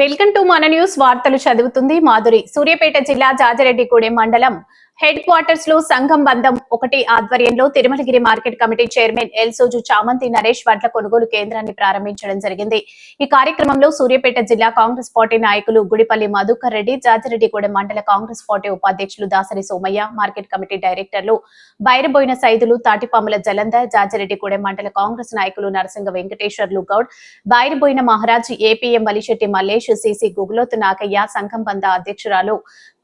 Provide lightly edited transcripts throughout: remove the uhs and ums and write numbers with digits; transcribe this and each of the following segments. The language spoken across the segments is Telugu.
వెల్కమ్ టు మన న్యూస్. వార్తలు చదువుతుంది మాధురి. సూర్యాపేట జిల్లా జాజిరెడ్డిగూడెం మండలం హెడ్ క్వార్టర్స్ లో సంఘం బంధం 1 ఆధ్వర్యంలో తిరుమలగిరి మార్కెట్ కమిటీ చైర్మన్ ఎల్సోజు చామంతి నరేష్ వడ్ల కొనుగోలు కేంద్రాన్ని ప్రారంభించడం జరిగింది. ఈ కార్యక్రమంలో సూర్యాపేట జిల్లా కాంగ్రెస్ పార్టీ నాయకులు గుడిపల్లి మధుకర్ రెడ్డి, జాజిరెడ్డిగూడెం మండల కాంగ్రెస్ పార్టీ ఉపాధ్యక్షులు దాసరి సోమయ్య, మార్కెట్ కమిటీ డైరెక్టర్లు బైరబోయిన సైదులు, తాటిపాముల జలంధర్, జాజిరెడ్డిగూడెం మండల కాంగ్రెస్ నాయకులు నరసింగ వెంకటేశ్వర్లు గౌడ్, బైరబోయిన మహారాజ్, ఏపీఎం వలిశెట్టి మల్లేష్, సిసి గుగులోతు నాగయ్య, సంఘం బంధ అధ్యక్షురాలు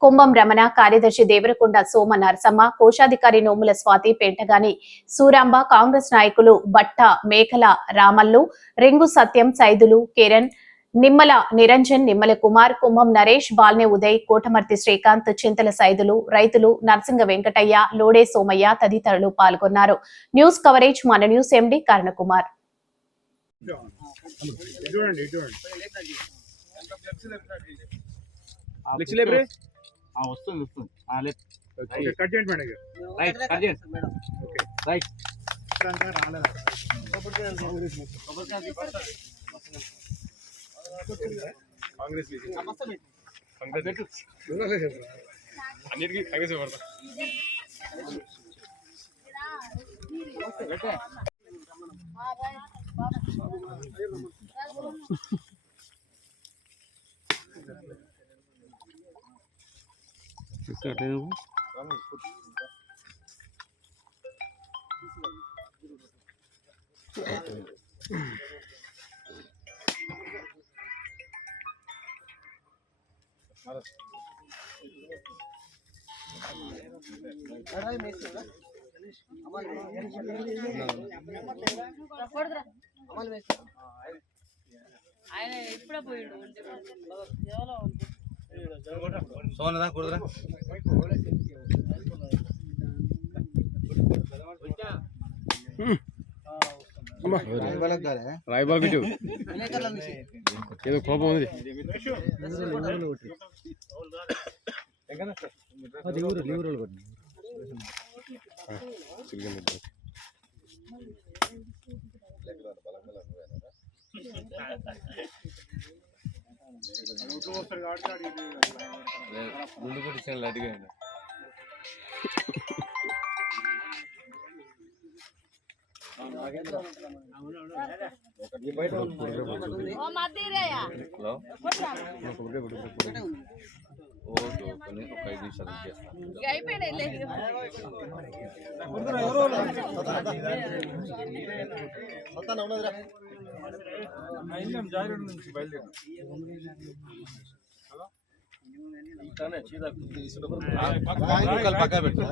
కుంభం రమణ, కార్యదర్శి దేవరకొండ సోమ నరసమ్మ, కోశాధికారి నోముల స్వాతి, పెంటగాని సూరాంబ, కాంగ్రెస్ నాయకులు బట్ట మేకల రామల్లు, రింగు సత్యం, సైదులు, కిరణ్, నిమ్మల నిరంజన్, నిమ్మల కుమార్, కుంభం నరేష్, బాల్నే ఉదయ్, కోటమర్తి శ్రీకాంత్, చింతల సైదులు, రైతులు, నరసింగ వెంకటయ్య, లోడే సోమయ్య తదితరులు పాల్గొన్నారు. న్యూస్ కవరేజ్ మన న్యూస్ ఎండి కర్ణకుమార్. అన్నిటికీ కాంగ్రెస్ పడతా ఆయన ఎప్పుడో పోయాడు సోనదా కుడదా రాయబాల్ బిట్టు ఏదో కోపం ఉంది. ముందు కొట్టించాను లడ్డుగా పక్కా పెట్టు.